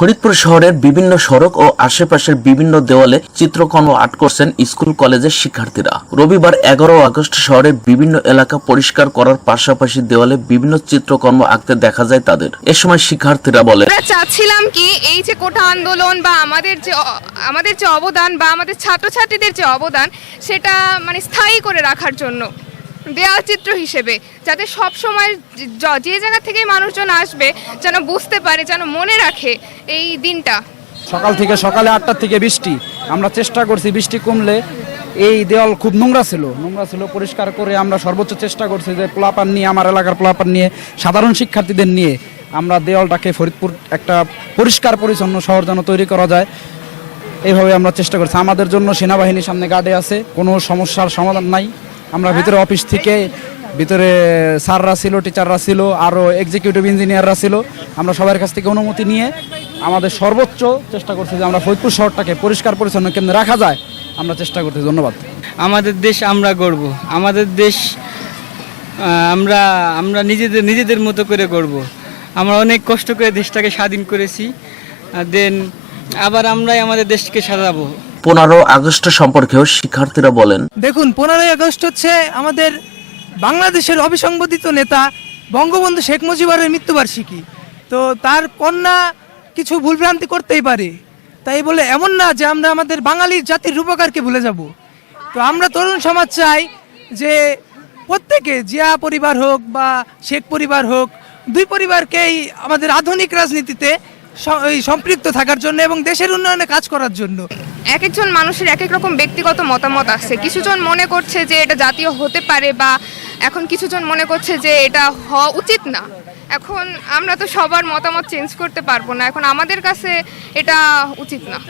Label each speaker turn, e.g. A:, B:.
A: ফরিদপুর শহরের বিভিন্ন সড়ক ও আশেপাশের বিভিন্ন দেওয়ালে চিত্রকর্ম আর্ট করছেন স্কুল কলেজের শিক্ষার্থীরা। রবিবার এগারো আগস্ট শহরের বিভিন্ন এলাকা পরিষ্কার করার পাশাপাশি দেওয়ালে বিভিন্ন চিত্রকর্ম আঁকতে দেখা যায় তাদের। এ সময় শিক্ষার্থীরা বলে
B: চাচ্ছিলাম কি এই যে কোটা আন্দোলন বা আমাদের যে আমাদের যে অবদান বা আমাদের ছাত্রছাত্রীদের যে অবদান, সেটা মানে স্থায়ী করে রাখার জন্য। দেওয়াল চিত্র হিসেবে, যাতে সব সময় যে- জায়গা থেকে মানুষজন আসবে, যেন বুঝতে পারে, যেন মনে রাখে এই দিনটা।
C: সকাল থেকে সকালে আটটার থেকে বৃষ্টি। আমরা চেষ্টা করছি বৃষ্টি কমলে এই দেওয়াল খুব নোংরা ছিল। নোংরা ছিল, পরিষ্কার করে আমরা সর্বোচ্চ চেষ্টা করছি যে পোলাপান নিয়ে, আমার এলাকার পোলাপান নিয়ে, সাধারণ শিক্ষার্থীদের নিয়ে আমরা দেওয়ালটাকে ফরিদপুর একটা পরিষ্কার, পরিচ্ছন্ন শহর যেন তৈরি করা যায়। এইভাবে আমরা চেষ্টা করছি। আমাদের জন্য সেনাবাহিনী সামনে গার্ডে আছে। কোনো সমস্যার সমাধান নাই। আমরা ভিতরে অফিস থেকে ভিতরে স্যাররা ছিল, টিচাররা ছিল আরও এক্সিকিউটিভ ইঞ্জিনিয়াররা ছিল। আমরা সবার কাছ থেকে অনুমতি নিয়ে আমাদের সর্বোচ্চ চেষ্টা করছি যে আমরা ফরিদপুর শহরটাকে পরিষ্কার, পরিচ্ছন্ন কেন্দ্রে রাখা যায়। আমরা চেষ্টা করছি, ধন্যবাদ।
D: আমাদের দেশ আমরা গর্ব আমাদের দেশ আমরা আমরা নিজেদের নিজেদের মতো করে গর্ব আমরা অনেক কষ্ট করে দেশটাকে স্বাধীন করেছি। দেন আবার আমরাই আমাদের দেশকে সাজাবো।
A: পনেরো আগস্ট সম্পর্কেও শিক্ষার্থীরা বলেন।
E: দেখুন, পনেরোই আগস্ট হচ্ছে আমাদের বাংলাদেশের অবিসংবাদিত নেতা বঙ্গবন্ধু শেখ মুজিবুরের মৃত্যুবার্ষিকী। তো তার কন্যা কিছু ভুলভ্রান্তি করতেই পারে। তাই বলে এমন না যে আমরা আমাদের বাঙালির জাতির রূপকারকে ভুলে যাব। তো আমরা তরুণ সমাজ চাই যে প্রত্যেকে, জিয়া পরিবার হোক বা শেখ পরিবার হোক, দুই পরিবারকেই আমাদের আধুনিক রাজনীতিতে সম্পৃক্ত থাকার জন্য এবং দেশের উন্নয়নে কাজ করার জন্য।
B: এক একজন মানুষের এক এক রকম ব্যক্তিগত মতামত আছে। কিছুজন মনে করছে যে এটা জাতীয় হতে পারে বা এখন কিছুজন মনে করছে যে এটা হওয়া উচিত না। এখন আমরা তো সবার মতামত চেঞ্জ করতে পারব না। এখন আমাদের কাছে এটা উচিত না।